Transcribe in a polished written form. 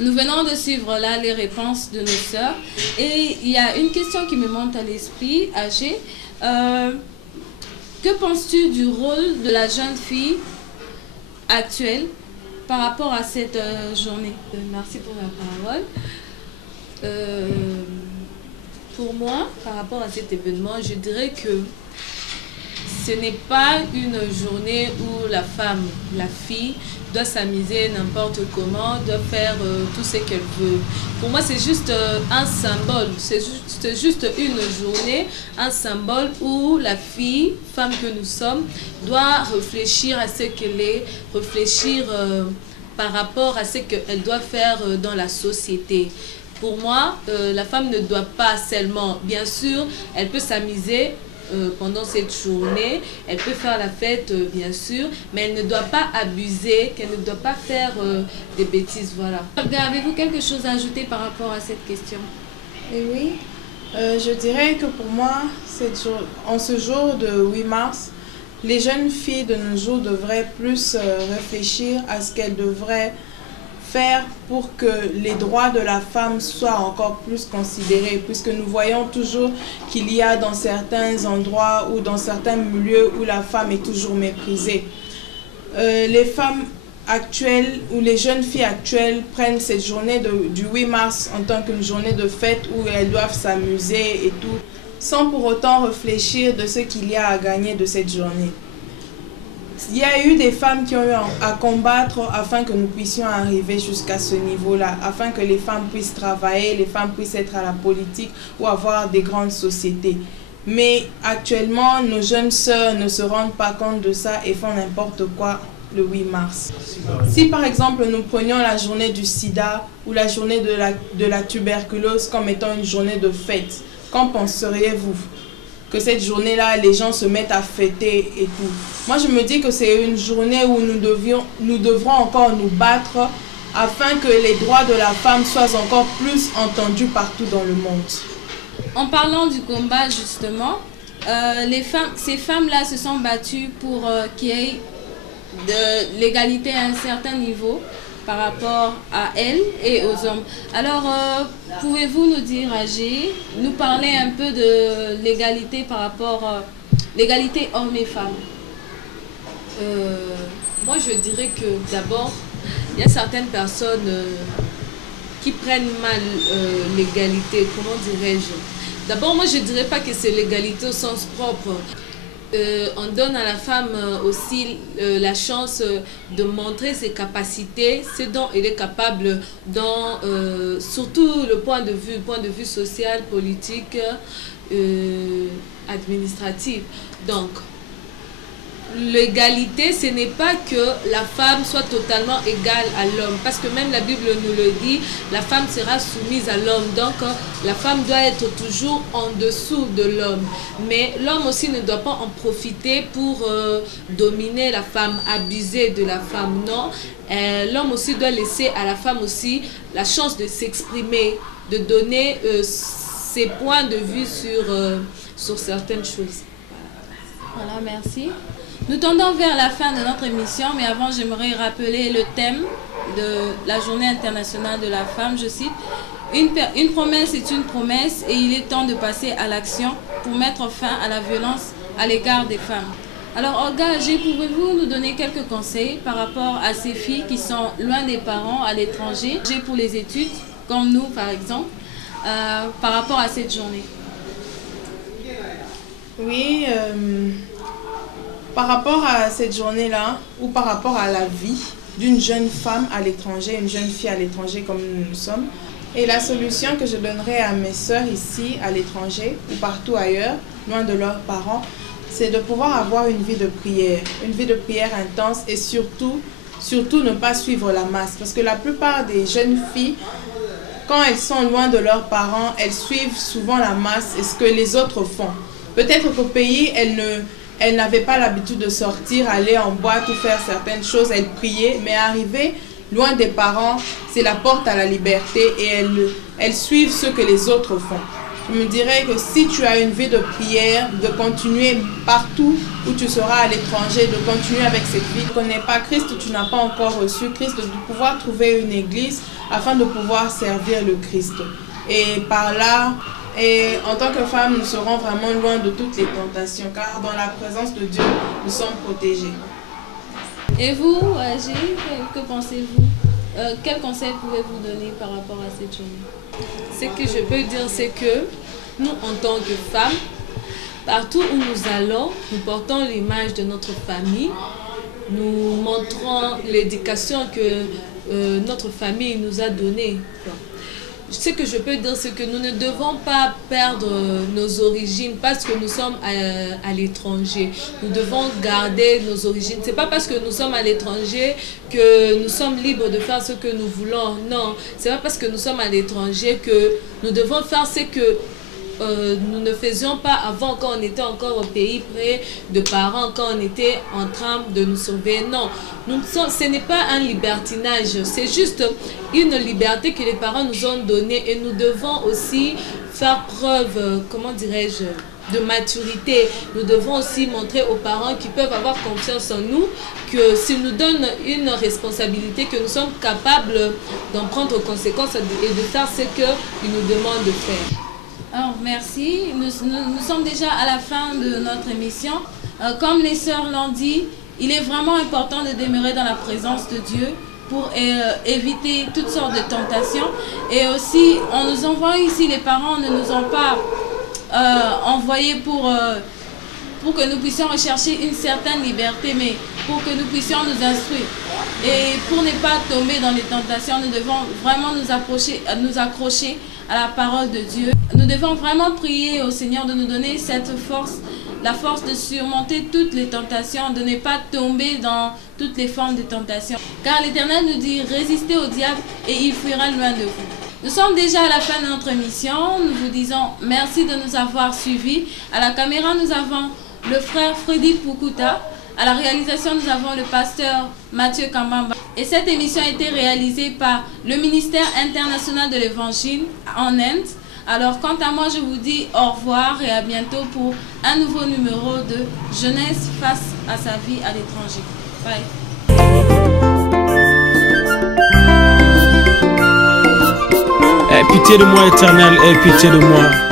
Nous venons de suivre là les réponses de nos sœurs. Et il y a une question qui me monte à l'esprit, Agé. Que penses-tu du rôle de la jeune fille actuelle par rapport à cette journée? Merci pour la parole. Pour moi, par rapport à cet événement, je dirais que ce n'est pas une journée où la femme, la fille, doit s'amuser n'importe comment, doit faire tout ce qu'elle veut. Pour moi, c'est juste un symbole. C'est juste une journée, un symbole où la fille, femme que nous sommes, doit réfléchir à ce qu'elle est, réfléchir par rapport à ce qu'elle doit faire dans la société. Pour moi, la femme ne doit pas seulement, bien sûr, elle peut s'amuser pendant cette journée, elle peut faire la fête bien sûr, mais elle ne doit pas abuser, qu'elle ne doit pas faire des bêtises, voilà. Avez-vous quelque chose à ajouter par rapport à cette question? Et oui, je dirais que pour moi, en ce jour de 8 mars, les jeunes filles de nos jours devraient plus réfléchir à ce qu'elles devraient faire pour que les droits de la femme soient encore plus considérés, puisque nous voyons toujours qu'il y a dans certains endroits ou dans certains milieux où la femme est toujours méprisée. Les femmes actuelles ou les jeunes filles actuelles prennent cette journée du 8 mars en tant qu'une journée de fête où elles doivent s'amuser et tout, sans pour autant réfléchir de ce qu'il y a à gagner de cette journée. Il y a eu des femmes qui ont eu à combattre afin que nous puissions arriver jusqu'à ce niveau-là, afin que les femmes puissent travailler, les femmes puissent être à la politique ou avoir des grandes sociétés. Mais actuellement, nos jeunes sœurs ne se rendent pas compte de ça et font n'importe quoi le 8 mars. Si par exemple nous prenions la journée du sida ou la journée de la tuberculose comme étant une journée de fête, qu'en penseriez-vous? Que cette journée-là, les gens se mettent à fêter et tout. Moi, je me dis que c'est une journée où nous devrons encore nous battre afin que les droits de la femme soient encore plus entendus partout dans le monde. En parlant du combat, justement, ces femmes-là se sont battues pour qu'il y ait de l'égalité à un certain niveau par rapport à elles et aux hommes. Alors, pouvez-vous nous dire, Agé, nous parler un peu de l'égalité par rapport à l'égalité hommes et femmes? Moi, je dirais que d'abord, il y a certaines personnes qui prennent mal l'égalité, comment dirais-je? D'abord, moi, je ne dirais pas que c'est l'égalité au sens propre. On donne à la femme aussi la chance de montrer ses capacités, ce dont elle est capable dans surtout le point de vue social, politique, administratif. Donc, l'égalité, ce n'est pas que la femme soit totalement égale à l'homme, parce que même la Bible nous le dit, la femme sera soumise à l'homme, donc la femme doit être toujours en dessous de l'homme. Mais l'homme aussi ne doit pas en profiter pour dominer la femme, abuser de la femme, non. L'homme aussi doit laisser à la femme aussi la chance de s'exprimer, de donner ses points de vue sur certaines choses. Voilà, merci. Nous tendons vers la fin de notre émission, mais avant, j'aimerais rappeler le thème de la Journée internationale de la femme. Je cite, une promesse est une promesse et il est temps de passer à l'action pour mettre fin à la violence à l'égard des femmes. Alors, Olga Agé, pouvez-vous nous donner quelques conseils par rapport à ces filles qui sont loin des parents, à l'étranger, pour les études, comme nous par exemple, par rapport à cette journée? Oui, par rapport à cette journée-là, ou par rapport à la vie d'une jeune femme à l'étranger, une jeune fille à l'étranger comme nous sommes, et la solution que je donnerais à mes sœurs ici, à l'étranger, ou partout ailleurs, loin de leurs parents, c'est de pouvoir avoir une vie de prière intense et surtout ne pas suivre la masse. Parce que la plupart des jeunes filles, quand elles sont loin de leurs parents, elles suivent souvent la masse et ce que les autres font. Peut-être qu'au pays, elles n'avaient pas l'habitude de sortir, aller en boîte ou faire certaines choses, elles priaient, mais arrivées loin des parents, c'est la porte à la liberté et elles suivent ce que les autres font. je me dirais que si tu as une vie de prière, de continuer partout où tu seras à l'étranger, de continuer avec cette vie. Tu ne connais pas Christ, tu n'as pas encore reçu Christ, de pouvoir trouver une église afin de pouvoir servir le Christ. Et par là, et en tant que femme, nous serons vraiment loin de toutes les tentations, car dans la présence de Dieu, nous sommes protégés. Et vous, Gilles, que pensez-vous? Quel conseil pouvez-vous donner par rapport à cette journée? Ce que je peux dire, c'est que nous, en tant que femmes, partout où nous allons, nous portons l'image de notre famille. Nous montrons l'éducation que notre famille nous a donnée. Ce que je peux dire, c'est que nous ne devons pas perdre nos origines parce que nous sommes à l'étranger. Nous devons garder nos origines. Ce n'est pas parce que nous sommes à l'étranger que nous sommes libres de faire ce que nous voulons. Non, ce n'est pas parce que nous sommes à l'étranger que nous devons faire ce que nous ne faisions pas avant, quand on était encore au pays près de parents, quand on était en train de nous sauver. Non, ce n'est pas un libertinage, c'est juste une liberté que les parents nous ont donnée et nous devons aussi faire preuve, comment dirais-je, de maturité. Nous devons aussi montrer aux parents qui peuvent avoir confiance en nous que s'ils nous donnent une responsabilité, que nous sommes capables d'en prendre aux conséquences et de faire ce qu'ils nous demandent de faire. Alors, merci. Nous sommes déjà à la fin de notre émission. Comme les sœurs l'ont dit, il est vraiment important de demeurer dans la présence de Dieu pour éviter toutes sortes de tentations. Et aussi, on nous envoie ici, les parents ne nous ont pas envoyés pour que nous puissions rechercher une certaine liberté, mais pour que nous puissions nous instruire. Et pour ne pas tomber dans les tentations, nous devons vraiment nous accrocher à la parole de Dieu. Nous devons vraiment prier au Seigneur de nous donner cette force, la force de surmonter toutes les tentations, de ne pas tomber dans toutes les formes de tentations. Car l'Éternel nous dit, résistez au diable et il fuira loin de vous. Nous sommes déjà à la fin de notre émission. Nous vous disons merci de nous avoir suivis. À la caméra, nous avons le frère Freddy Pukuta. À la réalisation, nous avons le pasteur Mathieu Kambamba. Et cette émission a été réalisée par le ministère international de l'Évangile en Inde. Alors, quant à moi, je vous dis au revoir et à bientôt pour un nouveau numéro de Jeunesse face à sa vie à l'étranger. Bye. Aie pitié de moi, Éternel, aie pitié de moi.